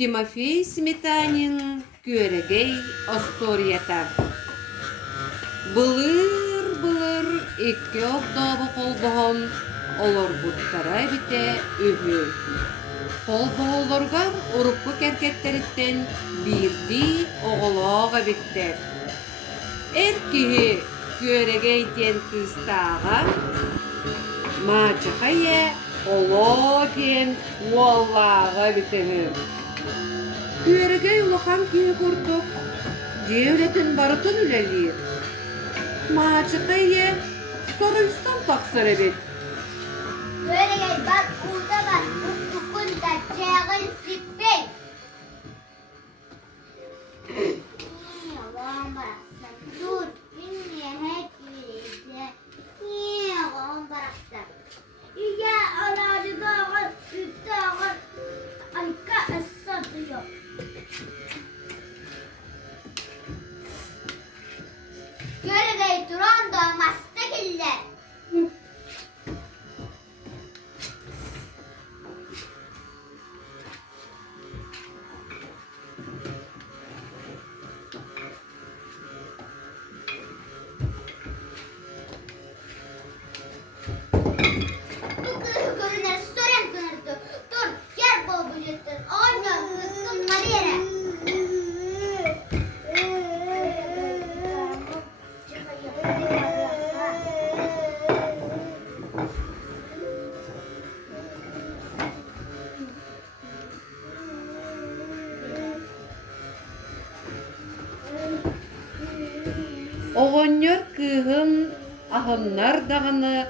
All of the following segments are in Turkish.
Тимофей Сметанин Григорьева Остуоруйа. Былыр iki obdabı kolboğun olur buttara bite ühü. Kolboğulorgar uruppu kerketleritten birdi oğulağa bitter. Erkihi Gürgeyden kıstağa maçıkaya oğulağa vallağa biterim. Gürgey ulakan kihi kurduk. Devletin barıtın ülelir. Maçıkaya soruysan taksır evet. Gürgey bak burada bak. Ukukun da çağın sipek. Allah'ım bıraksın. Dur. Bilmeye hep biriyse. Niye Allah'ım bıraksın? İyi aracı dağır. Büyük dağır. Ayka ıslatıyor. Gürgey duran da mastakiller. Oğonyor kıhın ahınlar dağını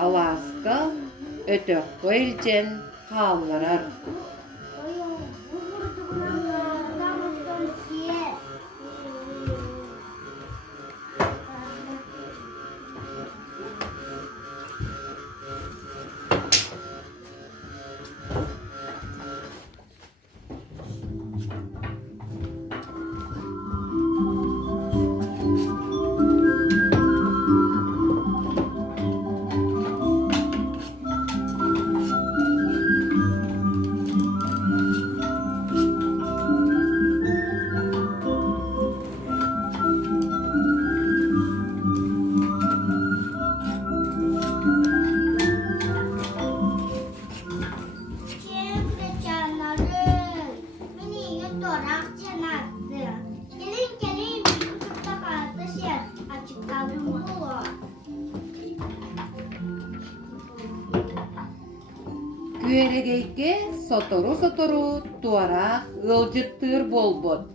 Alaska ötök koyulcen kalvarar. Güeregeyke sotoru tuara ılcıttır bolbot.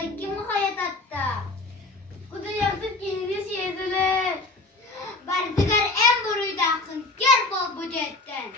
Ulan kim hayat attı? Kudu yaktık İngiliz yediler. Bardıgar en buruydu akın. Gel bol bu cetten.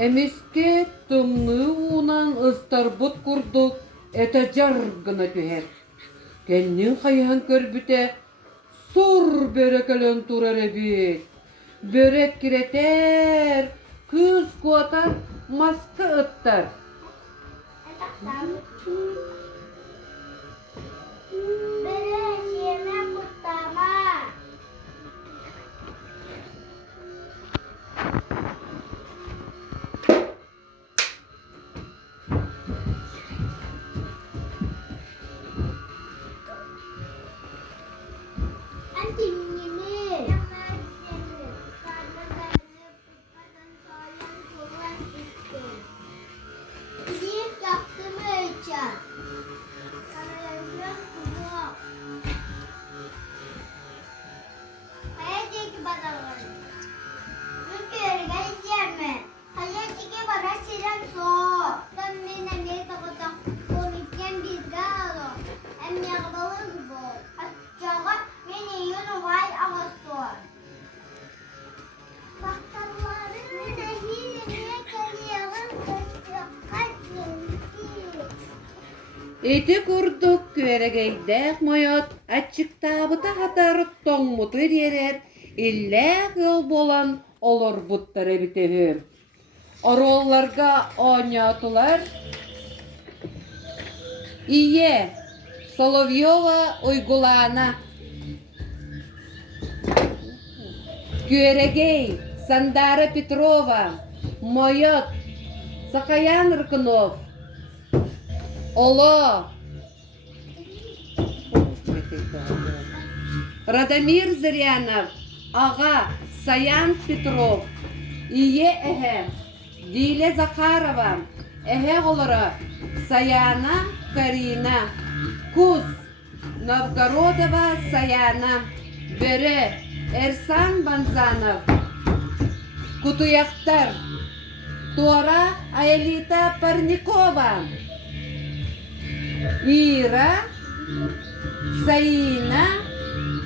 Emiske tımlı unan ıstarbut kurduk, ete jargına tüher. Kennin hayhan körbüte, sor berekelen turar ebi. Börek kireter, kız kuatar, maska ıttar. Eti kurduk küveregeydek moyot, açık tabıta hatar toңmutu diyeret, ille kıl bolan olur buttara bitehim. Orollarga oynatılar. İye, Соловьева uygulana. Küveregey, Sandara Petrova, moyot, Sakayan Rıkınov. Olo. Радомир Зырянов, Аға Саян Петров, Ие Эхе, Диле Захарова, Эхе олары Саяна Карина, Куз Новгородова Саяна, Бере Эрсан Банзанов, Кутуяқтар, Тора Аэлита Парникова, Ира, Заина,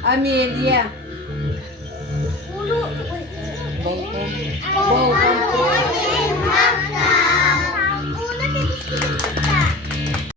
Амелия. Бол.